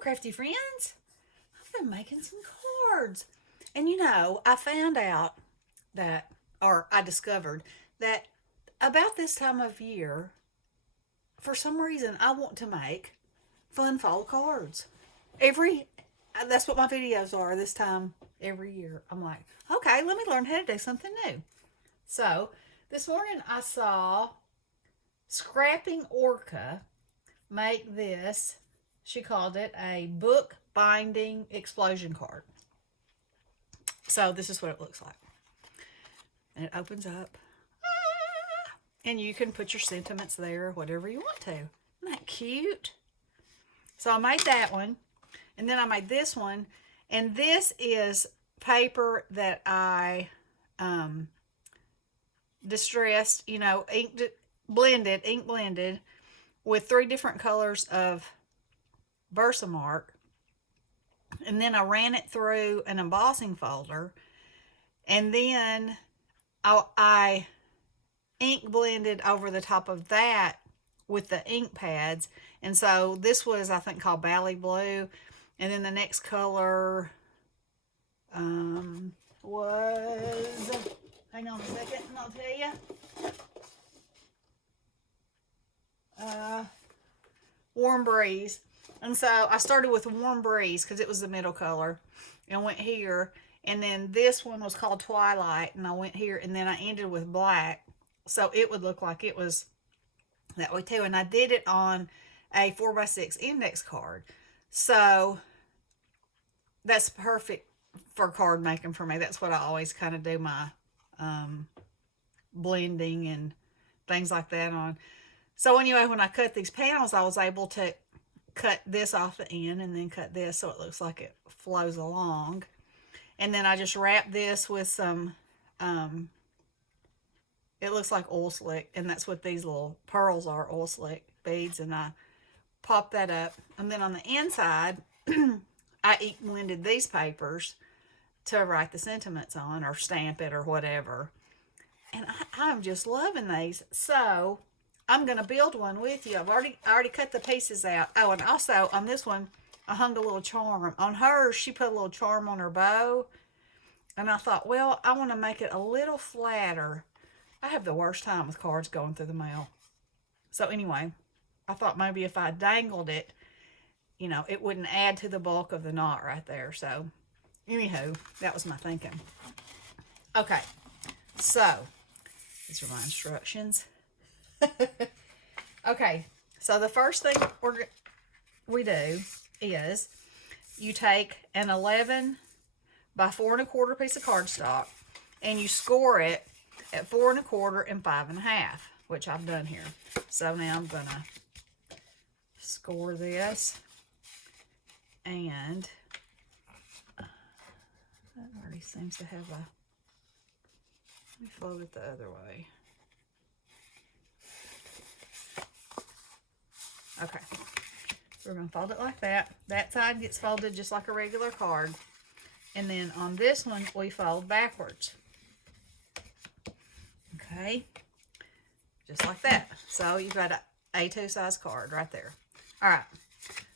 crafty friends. I've been making some cards. And you know, I found out that, or I discovered that about this time of year, for some reason, I want to make fun fall cards. That's what my videos are this time every year. I'm like, okay, let me learn how to do something new. So this morning I saw Scrapping Orca make this. She called it a book binding explosion card. So this is what it looks like. And it opens up. And you can put your sentiments there, whatever you want to. Isn't that cute? So I made that one. And then I made this one. And this is paper that I distressed, ink blended with 3 different colors of Versamark. And then I ran it through an embossing folder. And then I ink blended over the top of that with the ink pads. And so this was, I think, called Bally Blue. And then the next color was, hang on a second and I'll tell you. Warm Breeze. And so I started with Warm Breeze because it was the middle color and went here. And then this one was called Twilight and I went here, and then I ended with black. So it would look like it was that way too. And I did it on a 4x6 index card. So that's perfect for card making for me. That's what I always kind of do my blending and things like that on. So anyway, when I cut these panels, I was able to cut this off the end and then cut this so it looks like it flows along. And then I just wrap this with some, it looks like oil slick, and that's what these little pearls are, oil slick beads, and I pop that up. And then on the inside, I ink blended these papers to write the sentiments on or stamp it or whatever. And I'm just loving these. So I'm going to build one with you. I already cut the pieces out. Oh, and also on this one, I hung a little charm. On hers, she put a little charm on her bow. And I thought, well, I want to make it a little flatter. I have the worst time with cards going through the mail. So anyway, I thought maybe if I dangled it, it wouldn't add to the bulk of the knot right there. So anywho, that was my thinking. Okay, so these are my instructions. Okay, so the first thing we do is you take an 11 by 4 1/4 piece of cardstock and you score it at 4 1/4 and 5 1/2, which I've done here. So now I'm gonna score this, and that already seems to have a, let me fold it the other way. Okay, so we're going to fold it like that. That side gets folded just like a regular card. And then on this one, we fold backwards. Okay, just like that. So you've got a A2 size card right there. All right,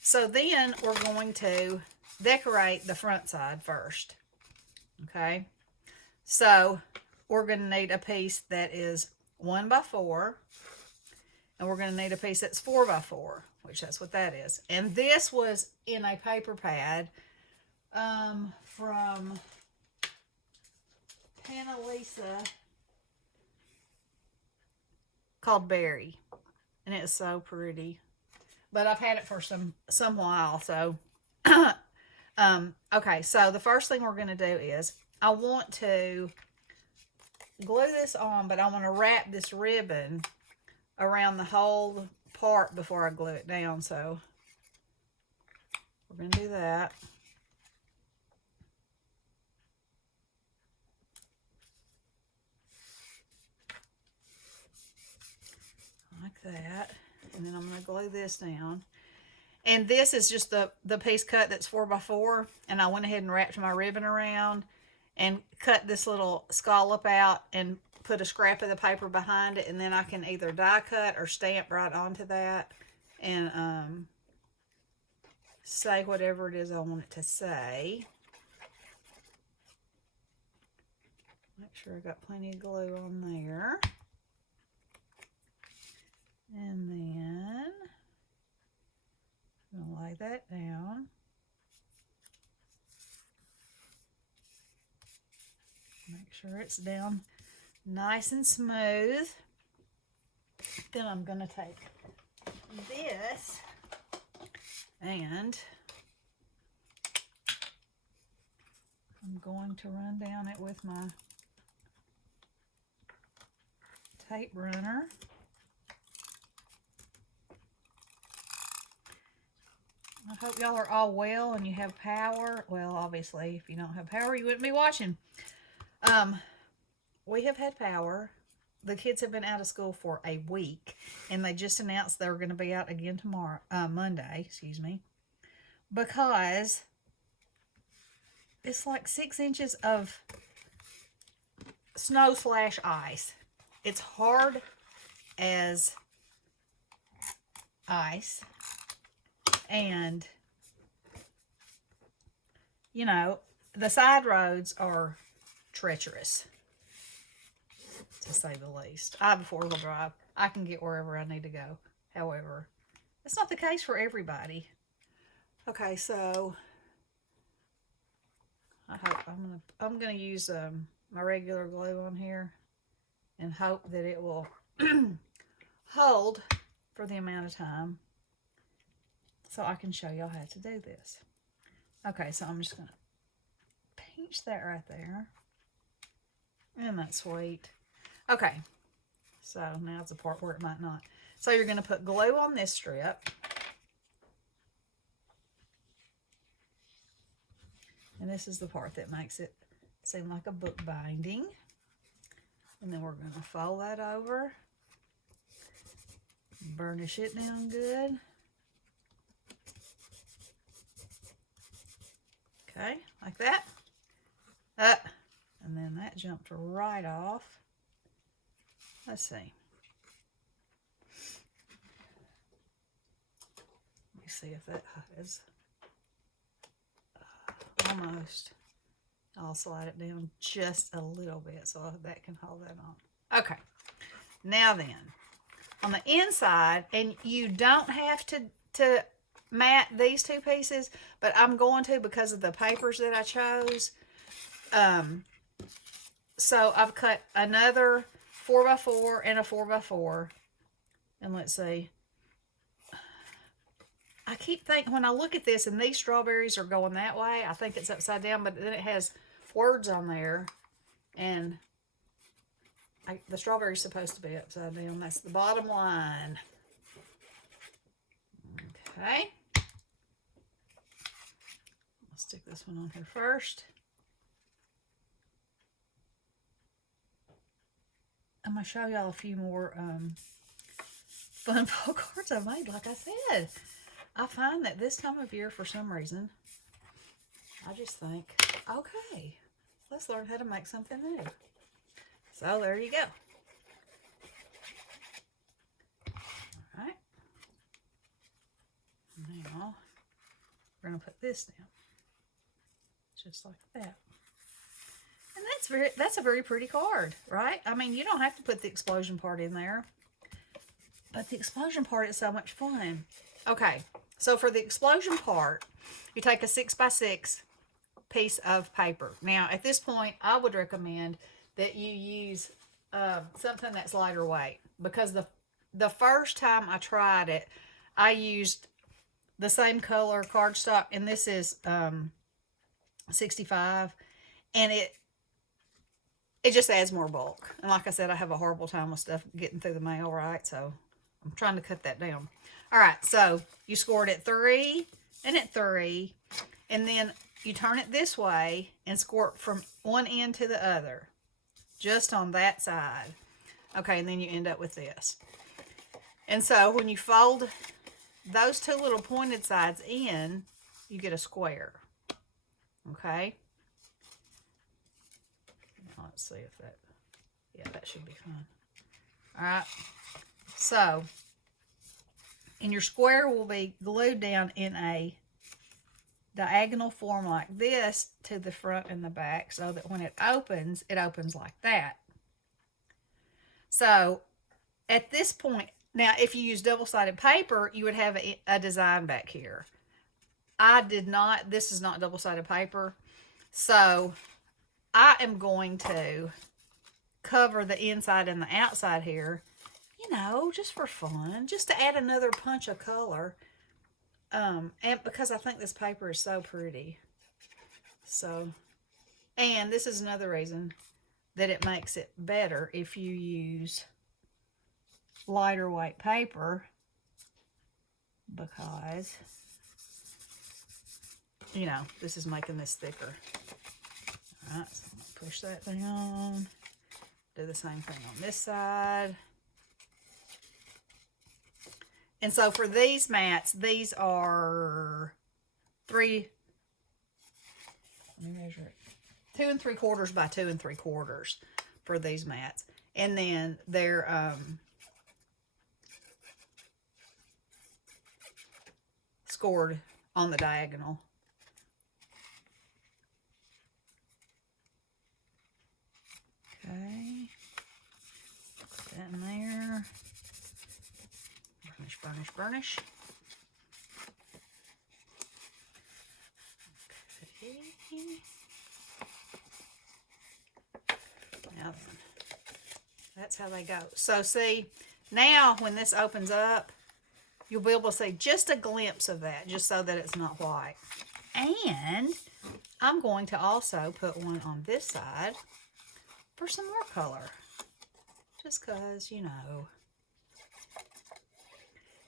so then we're going to decorate the front side first. Okay, so we're going to need a piece that is 1 by 4. And we're going to need a piece that's 4 by 4, which that's what that is. And this was in a paper pad from Panalisa called Berry. And it's so pretty. But I've had it for some while, so. Okay, so the first thing we're going to do is I want to glue this on, but I want to wrap this ribbon around the whole part before I glue it down. So we're going to do that. Like that. And then I'm going to glue this down. And this is just the piece cut that's 4 by 4. And I went ahead and wrapped my ribbon around and cut this little scallop out and put a scrap of the paper behind it, and then I can either die cut or stamp right onto that. And say whatever it is I want it to say. Make sure I got plenty of glue on there. And then I'm going to lay that down. Make sure it's down nice and smooth. Then I'm going to take this and I'm going to run down it with my tape runner. I hope y'all are all well and you have power. Well, obviously, if you don't have power, you wouldn't be watching. We have had power. The kids have been out of school for a week, and they just announced they were going to be out again tomorrow, Monday, excuse me, because it's like 6 inches of snow / ice. It's hard as ice, and you know, the side roads are treacherous, to say the least. I have a 4-wheel drive. I can get wherever I need to go. However, it's not the case for everybody. Okay, so I hope I'm gonna use my regular glue on here and hope that it will hold for the amount of time so I can show y'all how to do this. Okay, so I'm just gonna pinch that right there. Isn't that sweet? Okay, so now it's the part where it might not. So you're going to put glue on this strip. And this is the part that makes it seem like a book binding. And then we're going to fold that over. Burnish it down good. Okay, like that. And then that jumped right off. Let's see. Let me see if that is almost. I'll slide it down just a little bit so that can hold that on. Okay. Now then, on the inside, and you don't have to mat these two pieces, but I'm going to because of the papers that I chose. So I've cut another 4x4 and a 4x4. And let's see. I keep thinking, when I look at this and these strawberries are going that way, I think it's upside down, but then it has words on there. And the strawberry's supposed to be upside down. That's the bottom line. Okay. I'll stick this one on here first. I'm going to show y'all a few more fun fall cards I made. Like I said, I find that this time of year, for some reason, I just think, okay, let's learn how to make something new. So there you go. All right. Now, we're going to put this down. Just like that. And that's a very pretty card, right? I mean, you don't have to put the explosion part in there. But the explosion part is so much fun. Okay, so for the explosion part, you take a 6x6 piece of paper. Now, at this point, I would recommend that you use something that's lighter weight. Because the first time I tried it, I used the same color cardstock. And this is 65. And it just adds more bulk. And like I said, I have a horrible time with stuff getting through the mail, right? So I'm trying to cut that down. All right, so you scored at 3 and at 3. And then you turn it this way and score it from one end to the other. Just on that side. Okay, and then you end up with this. And so when you fold those two little pointed sides in, you get a square. Okay? Let's see if that, yeah, that should be fine. All right, so, and your square will be glued down in a diagonal form like this to the front and the back so that when it opens like that. So at this point, now if you use double-sided paper, you would have a design back here. I did not, this is not double-sided paper, so I am going to cover the inside and the outside here, you know, just for fun, just to add another punch of color. And because I think this paper is so pretty. So, and this is another reason that it makes it better if you use lighter weight paper, because, you know, this is making this thicker. All right, so I'm going to push that down. Do the same thing on this side. And so for these mats, these are let me measure it, 2 3/4 by 2 3/4 for these mats. And then they're scored on the diagonal. Okay, put that in there. Burnish, burnish, burnish. Okay. Now then, that's how they go. So see, now when this opens up, you'll be able to see just a glimpse of that, just so that it's not white. And I'm going to also put one on this side for some more color, just because, you know.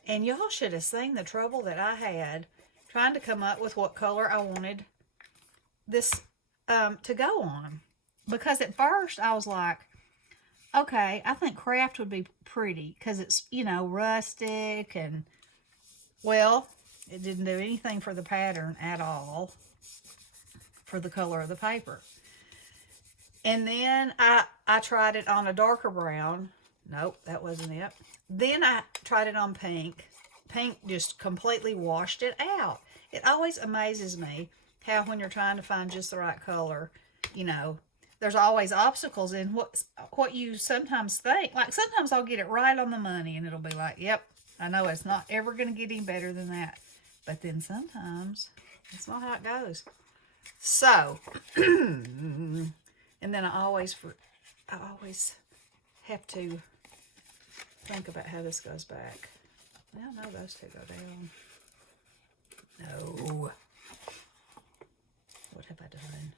And y'all should have seen the trouble that I had trying to come up with what color I wanted this to go on. Because at first I was like, okay, I think craft would be pretty because it's, you know, rustic, and, well, it didn't do anything for the pattern at all, for the color of the paper. And then I tried it on a darker brown. Nope, that wasn't it. Then I tried it on pink. Pink just completely washed it out. It always amazes me how when you're trying to find just the right color, you know, there's always obstacles in what you sometimes think. Like sometimes I'll get it right on the money and it'll be like, yep, I know it's not ever going to get any better than that. But then sometimes that's not how it goes. So, and then I always have to think about how this goes back. Well, no, those two go down. No. What have I done?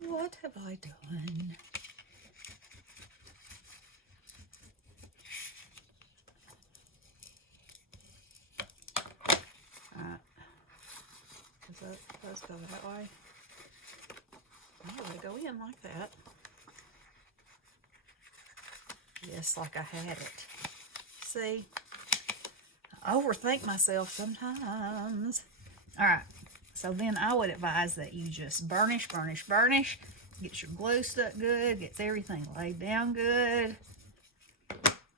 What have I done? Alright. Does those go that way? Oh, they go in like that. Yes, like I had it. See? I overthink myself sometimes. Alright. So then I would advise that you just burnish, burnish, burnish. Get your glue stuck good. Gets everything laid down good.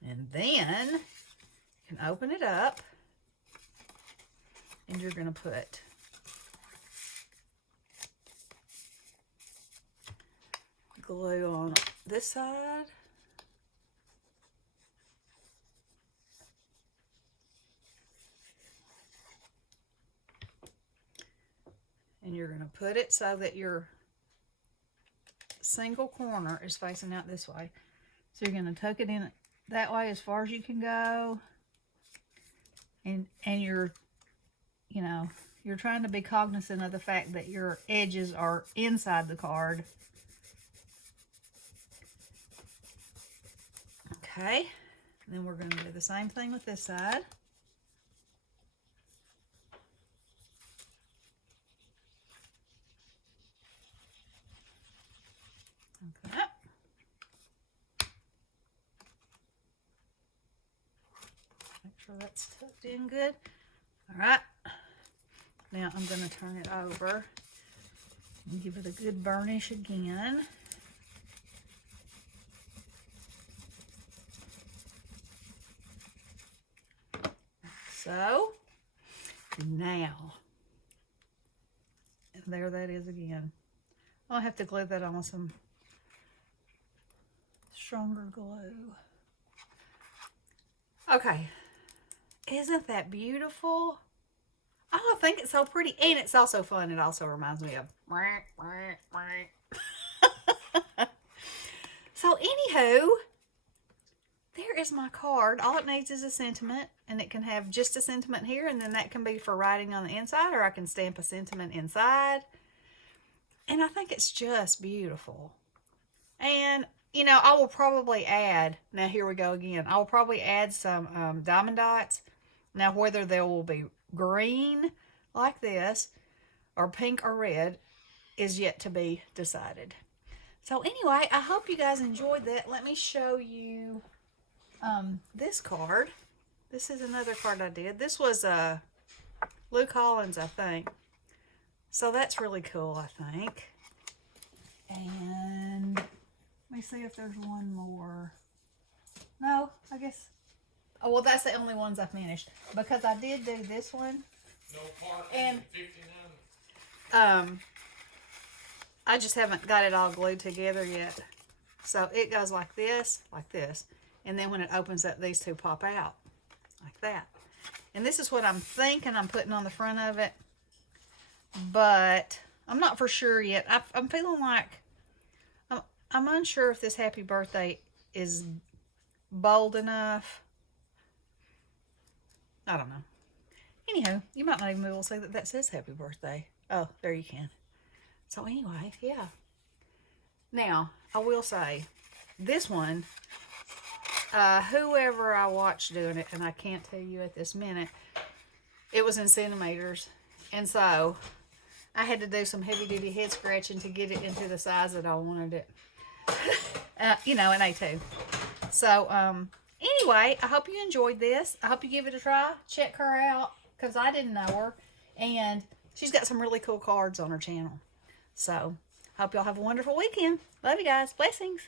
And then you can open it up. And you're going to put glue on this side. And you're going to put it so that your single corner is facing out this way. So you're going to tuck it in that way as far as you can go. And you're, you know, you're trying to be cognizant of the fact that your edges are inside the card. Okay. And then we're going to do the same thing with this side. Okay. Make sure that's tucked in good. All right. Now I'm going to turn it over and give it a good burnish again. So, Now, and there that is again. I'll have to glue that on with some stronger glue. Okay, isn't that beautiful? Oh, I think it's so pretty, and it's also fun. It also reminds me of so anywho, there is my card. All it needs is a sentiment, and it can have just a sentiment here, and then that can be for writing on the inside, or I can stamp a sentiment inside. And I think it's just beautiful. And, you know, I will probably add, now here we go again, I will probably add some diamond dots. Now, whether they will be green like this, or pink or red, is yet to be decided. So anyway, I hope you guys enjoyed that. Let me show you this card. This is another card I did. This was Lou Collins, I think. So that's really cool, I think. And let me see if there's one more. No, I guess. Oh, well, that's the only ones I finished. Because I did do this one. No part and 59. I just haven't got it all glued together yet. So it goes like this, and then when it opens up, these two pop out like that. And this is what I'm thinking I'm putting on the front of it, but I'm not for sure yet. I'm feeling like I'm unsure if this happy birthday is bold enough. I don't know. Anyhow, you might not even be able to see that says happy birthday. Oh, there you can. So anyway, yeah. Now, I will say, this one, whoever I watched doing it, and I can't tell you at this minute, it was in centimeters. And so, I had to do some heavy-duty head scratching to get it into the size that I wanted it. You know, an A2. So, anyway, I hope you enjoyed this. I hope you give it a try. Check her out, because I didn't know her. And she's got some really cool cards on her channel. So, hope y'all have a wonderful weekend. Love you guys. Blessings.